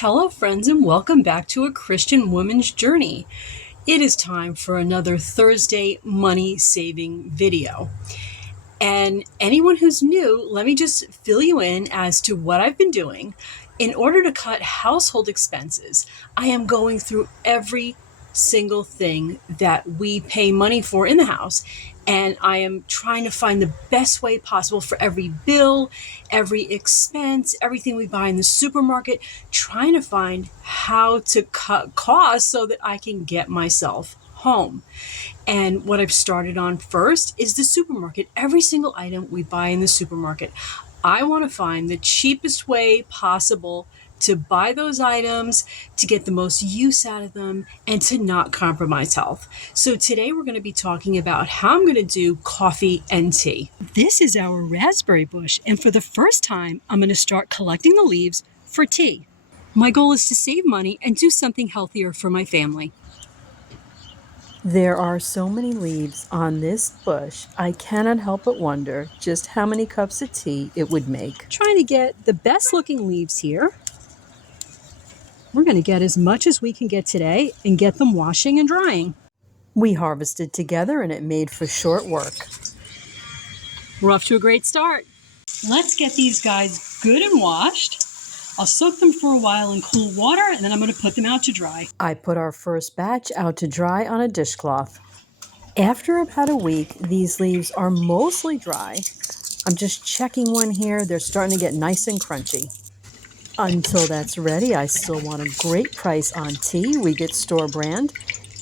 Hello, friends, and welcome back to A Christian Woman's Journey. It is time for another Thursday money saving video. And anyone who's new, let me just fill you in as to what I've been doing. In order to cut household expenses, I am going through every single thing that we pay money for in the house. And I am trying to find the best way possible for every bill, every expense, everything we buy in the supermarket, trying to find how to cut costs so that I can get myself home. And what I've started on first is the supermarket. Every single item we buy in the supermarket, I want to find the cheapest way possible to buy those items, to get the most use out of them, and to not compromise health. So today we're going to be talking about how I'm going to do coffee and tea. This is our raspberry bush, and for the first time, I'm going to start collecting the leaves for tea. My goal is to save money and do something healthier for my family. There are so many leaves on this bush, I cannot help but wonder just how many cups of tea it would make. Trying to get the best looking leaves here. We're going to get as much as we can get today and get them washing and drying. We harvested together and it made for short work. We're off to a great start. Let's get these guys good and washed. I'll soak them for a while in cool water, and then I'm going to put them out to dry. I put our first batch out to dry on a dishcloth. After about a week, these leaves are mostly dry. I'm just checking one here. They're starting to get nice and crunchy. Until that's ready, I still want a great price on tea. We get store brand.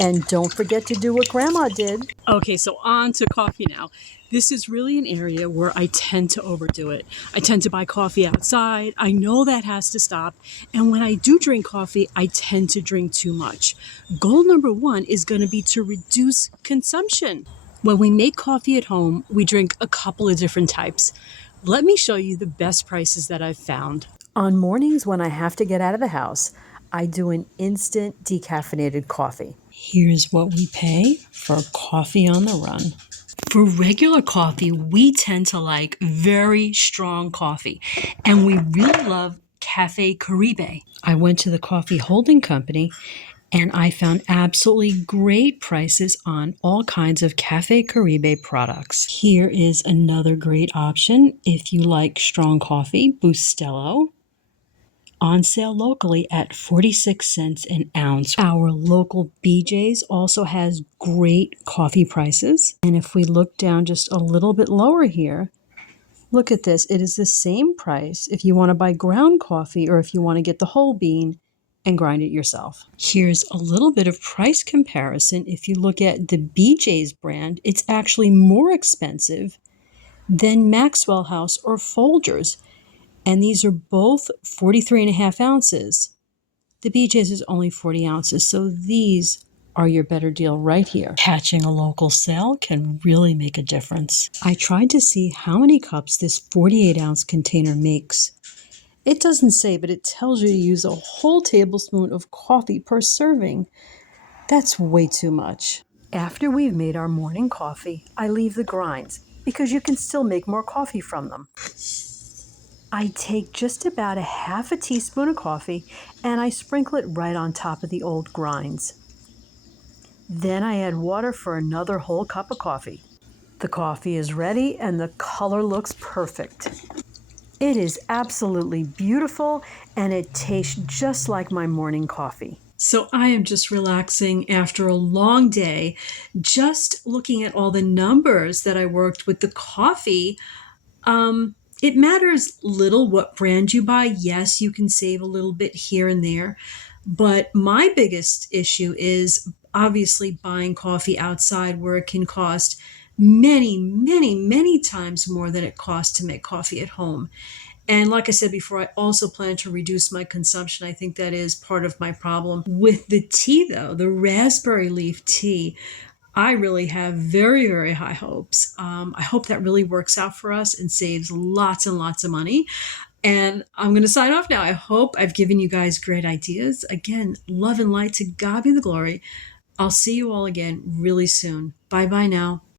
And don't forget to do what Grandma did. Okay, so on to coffee now. This is really an area where I tend to overdo it. I tend to buy coffee outside. I know that has to stop. And when I do drink coffee, I tend to drink too much. Goal number one is going to be to reduce consumption. When we make coffee at home, we drink a couple of different types. Let me show you the best prices that I've found. On mornings when I have to get out of the house, I do an instant decaffeinated coffee. Here's what we pay for coffee on the run. For regular coffee, we tend to like very strong coffee, and we really love Cafe Caribe. I went to the coffee holding company, and I found absolutely great prices on all kinds of Cafe Caribe products. Here is another great option if you like strong coffee, Bustelo. On sale locally at 46 cents an ounce. Our local BJ's also has great coffee prices. And if we look down just a little bit lower here, look at this. It is the same price if you want to buy ground coffee or if you want to get the whole bean and grind it yourself. Here's a little bit of price comparison. If you look at the BJ's brand, it's actually more expensive than Maxwell House or Folgers. And these are both 43 and a half ounces. The BJ's is only 40 ounces, so these are your better deal right here. Catching a local sale can really make a difference. I tried to see how many cups this 48-ounce container makes. It doesn't say, but it tells you to use a whole tablespoon of coffee per serving. That's way too much. After we've made our morning coffee, I leave the grinds because you can still make more coffee from them. I take just about a half a teaspoon of coffee and I sprinkle it right on top of the old grinds. Then I add water for another whole cup of coffee. The coffee is ready and the color looks perfect. It is absolutely beautiful and it tastes just like my morning coffee. So I am just relaxing after a long day, just looking at all the numbers that I worked with the coffee. It matters little what brand you buy. Yes, you can save a little bit here and there. But my biggest issue is obviously buying coffee outside where it can cost many, many, many times more than it costs to make coffee at home. And like I said before, I also plan to reduce my consumption. I think that is part of my problem. With the tea, though, the raspberry leaf tea, I really have very, very high hopes. I hope that really works out for us and saves lots and lots of money. And I'm going to sign off now. I hope I've given you guys great ideas. Again, love and light, to God be the glory. I'll see you all again really soon. Bye-bye now.